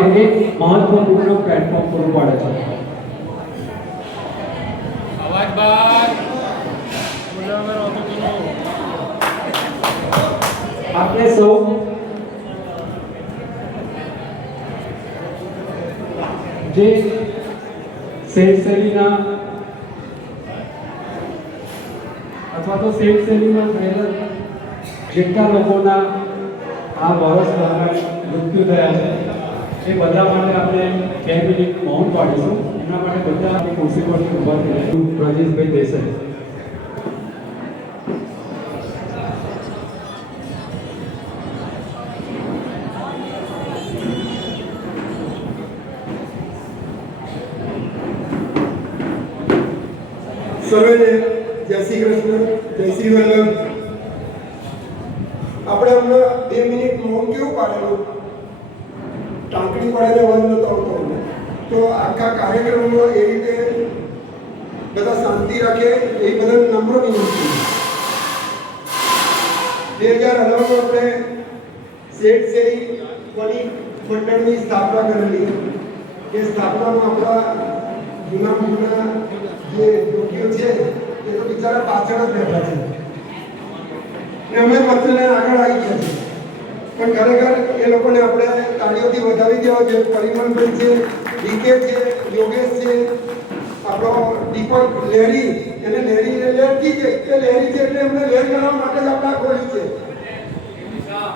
માટે એક મહત્વપૂર્ણ પ્લેટફોર્મ પૂરું પાડે છે. અવાજ બાર આપણે સૌ જે શેરશેરીના અથવા તો શેરશેરીમાં થયેલા જેટલા લોકોના આ વર્ષ દરમિયાન મૃત્યુ થયા છે એ બધા માટે આપણે 2 મિનિટ મૌન પાડીશું. એના માટે બધા ખુરશી પરથી ઊભા થઈને રાજેશભાઈ દેસાઈ. સર્વેને જય શ્રી કૃષ્ણ, જય શ્રી વલ્લભ. આપણે હમણાં 2 મિનિટ મૌન કેવું પાડેલું, ટાંકડી પાડીને અવાજ નતો આવતો. તો આખા કાર્યક્રમમાં એ રીતે બધા શાંતિ રાખે એ બધા નમ્ર વિનંતી. 2018માં આપણે શેઠ શેરી વણી મંડળની સ્થાપના કરેલી. એ સ્થાપનામાં આપણા જૂના જે યોગીઓ છે એ તો બિચારા પાછળ જ બેઠા છે ને અમે વચ્ચે આગળ આવી ગયા છે. પણ ખરેખર એ લોકોને આપણે તાળીઓથી વધાવી દેવા જોઈએ. પરિમલભાઈ છે, ડીકે છે, યોગેશ છે, આપણો દીપક લહેરી, એને લહેરી લહેરથી છે એ લહેરી છે એટલે એમને લહેર કરવા માટે જ આપણે ખોલ્યું છે.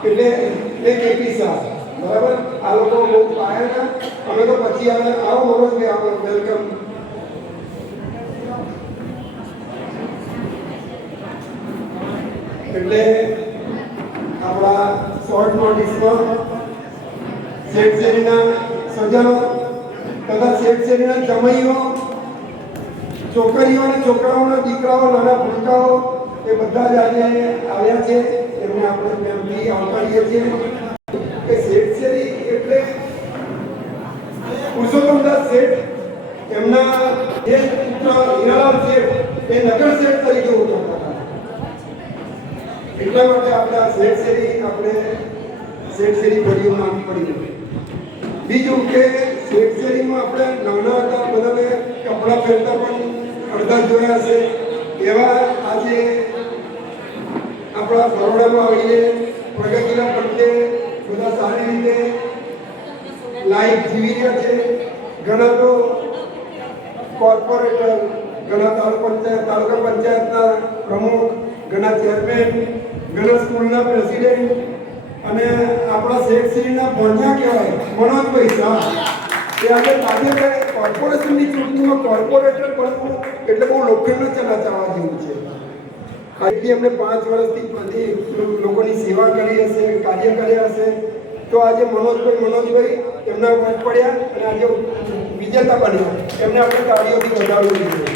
એટલે એ કેપી શાહ બરાબર. આ લોકો બહુ પાયા અમે તો પછી આવે. આવો મનોજભાઈ, આવો, વેલકમ. એટલે આપણા શોર્ટ નોટિસમાં શેઠ શેરીના સજ્જનો તથા શેઠ શેરીના જમાઈઓ, છોકરીઓ અને છોકરાઓના દીકરાઓ, નાના ભૂલકાઓ એ બધા જ આજે આવ્યા છે. એમને આપણે પ્રેમથી આવકારીએ છીએ. કે શેઠ શેરી એટલે પુરુષોત્તમદાસ શેઠ, એમના જે પુત્ર હીરાલાલ શેઠ એ નગર શેઠ તરીકે ઓળખાતા હતા. એટલા માટે આપણે આ શેઠ શેરી ભર્યું નામ પડ્યું. બીજું કે શેઠ શેરીમાં આપણે નાના હતા બધાને કપડાં પહેરતા પણ અડધા જોયા છે. એવા આજે આપણા બરોડામાં આવીને પ્રગતિના પ્રત્યે બધા સારી રીતે લાઈફ જીવી રહ્યા છે. ઘણા તો કોર્પોરેટર, ઘણા તાલુકા પંચાયતના પ્રમુખ, ઘણા ચેરમેન, ઘણા સ્કૂલના પ્રેસિડેન્ટ અને આપણા શેઠ શેરીના ભણ્યા કહેવાય મનોજભાઈ શાહ એ આજે તાજેતરે કોર્પોરેશનની ચૂંટણીમાં કોર્પોરેટર બનવું એટલે બહુ લોખંડના ચલાચાવા જેવું છે. આજથી એમને 5 વર્ષથી બધી લોકોની સેવા કરી હશે, કાર્ય કર્યા હશે. તો આજે મનોજભાઈ એમના વોટ પડ્યા અને આજે વિજેતા બન્યા. એમને આપણે તાળીઓથી વધારવું જોઈએ.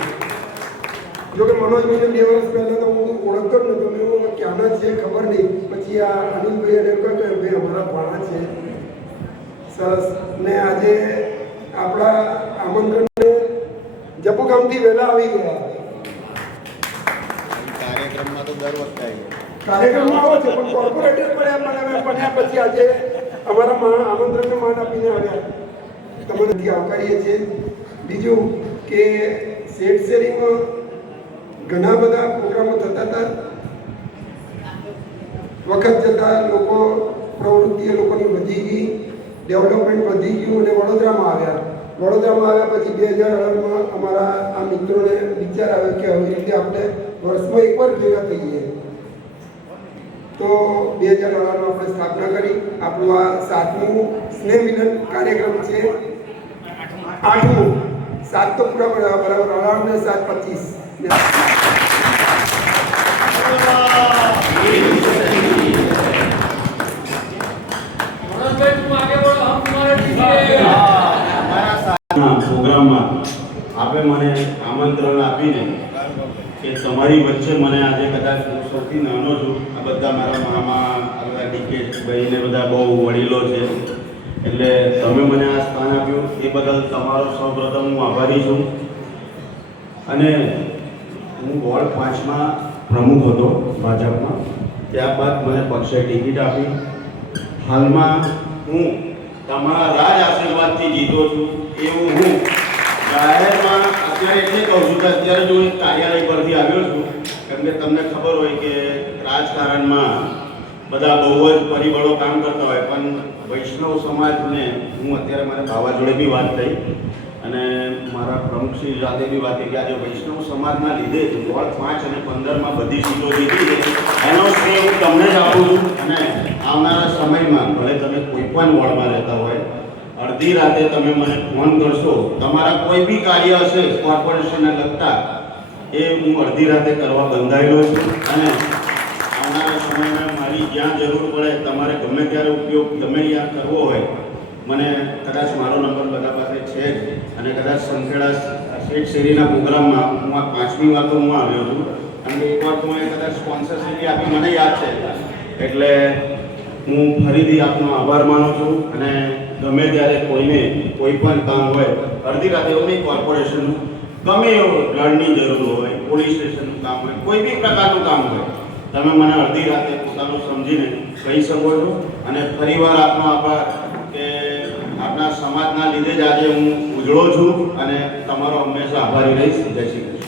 જોકે મનોજભાઈને 2 વર્ષ પહેલાં તો હું ઓળખતો જ નહોતો. મેં ક્યાંના છે ખબર નહીં. પછી આ અનિલભાઈ અને કહ્યું ભાઈ અમારા ભાણા છે. સરસ. ને આજે આપણા આમંત્રણને જપુગામથી વહેલા આવી ગયા. કાર્યક્રમમાં તો દર વખતે કાર્યક્રમમાં આવો છે પણ કોર્પોરેટર બન્યા પછી આજે અમારા આમંત્રણને માન આપીને આવ્યા. તમને આવકારીએ છીએ. બીજું કે શેઠ શેરીમાં ઘણા બધા પ્રોગ્રામો થતા હતા. વખત જતાં લોકો પ્રવૃત્તિ એ લોકોની વધી ગઈ, ડેવલપમેન્ટ વધી ગયું અને વડોદરામાં આવ્યા પછી 2018માં અમારા આ મિત્રોને વિચાર આવ્યો કે આવી રીતે આપણે વર્ષમાં એકવાર ભેગા થઈએ. તો 2018માં આપણે સ્થાપના કરી. આપણું આ 7મું સ્નેહ મિલન કાર્યક્રમ છે. 8મું 7 તો પૂરા બરાબર 18 ને 7 25 પ્રોગ્રામમાં આપે મને આમંત્રણ આપીને કે તમારી વચ્ચે મને આજે કદાચ સૌથી નાનો છું. આ બધા મારા મામા, આ બધા ડીકે ભાઈ ને બધા બહુ વડીલો છે. એટલે તમે મને આ સ્થાન આપ્યું એ બદલ તમારો સૌપ્રથમ હું આભારી છું. અને હું વોર્ડ 5માં પ્રમુખ હતો ભાજપમાં. ત્યારબાદ મને પક્ષે ટિકિટ આપી. હાલમાં હું તમારા જ આશીર્વાદથી જીતો છું એવું હું જાહેરમાં અત્યારે એટલે કહું છું કે અત્યારે જો એક કાર્યાલય પરથી આવ્યો છું, કેમ કે તમને ખબર હોય કે રાજકારણમાં બધા બહુ જ પરિબળો કામ કરતા હોય, પણ વૈષ્ણવ સમાજને હું અત્યારે મારા બાવા જોડે બી વાત થઈ અને મારા પ્રમુખશ્રી સાથે બી વાત થઈ કે આજે વૈષ્ણવ સમાજના લીધે જ વોર્ડ 5 અને 15માં બધી સીટો જીતી છે. એનો શ્રેય હું તમને જ આપું છું અને આવનારા સમયમાં ભલે તમે કોઈ પણ વોર્ડમાં રહેતા હોય, અડધી રાતે તમે મને ફોન કરશો, તમારા કોઈ બી કાર્ય હશે કોર્પોરેશનને લગતા, એ હું અડધી રાતે કરવા બંધાયેલો છું અને આવનારા સમયમાં મારી જ્યાં જરૂર પડે તમારે ગમે ત્યારે ઉપયોગ ગમે ત્યાં કરવો હોય, મને કદાચ મારો નંબર બધા પાસે છે જ અને કદાચ સંખેડા શેઠ શેરીના પ્રોગ્રામમાં હું આ 5મી વાર તો હું આવ્યો છું અને એક વાર તો મેં કદાચ સ્પોન્સરશીપ આપી, મને યાદ છે. એટલે હું ફરીથી આપનો આભાર માનું છું અને ગમે ત્યારે કોઈને કોઈ પણ કામ હોય, અડધી રાતે એવું નહીં, કોર્પોરેશનનું ગમે એવું દંડની જરૂર હોય, પોલીસ સ્ટેશનનું કામ હોય, કોઈ બી પ્રકારનું કામ હોય, તમે મને અડધી રાતે પોતાનું સમજીને કહી શકો છો. અને ફરીવાર આપનો આભાર કે આપણા સમાજના લીધે જ આજે હું ઉજળો છું અને તમારો હંમેશા આભારી રહીશ. જય શ્રી કૃષ્ણ.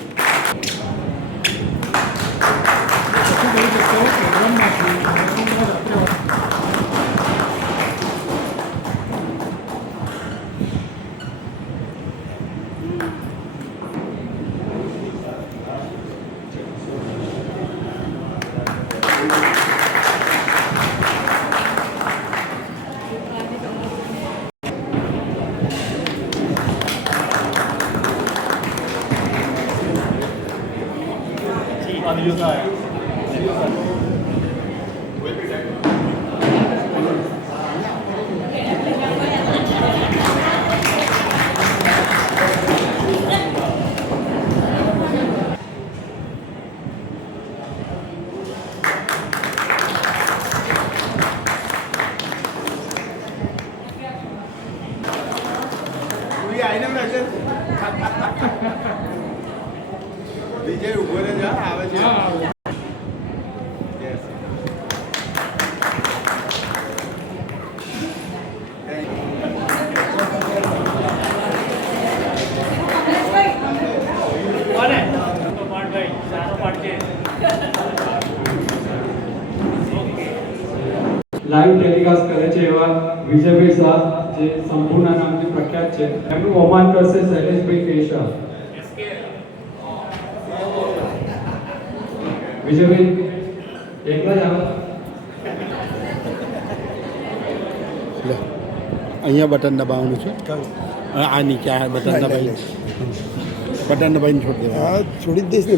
વિજય ઉભો રહે છે, આવે છે. લાઈવ ટેલિકાસ્ટ કરે છે એવા વિજયભાઈ શાહ, જે સંપૂર્ણ નામથી પ્રખ્યાત છે, એમનું બહુમાન કરશે શૈલેષભાઈ કેશા. વિજયભાઈ એકલા જ આવે. અહીંયા બટન દબાવવાનું છે, આ નીચે આ બટન દબાવી, બટન દબાવીને છોડી દેવાનું. હા, છોડી જ દઈશ ને.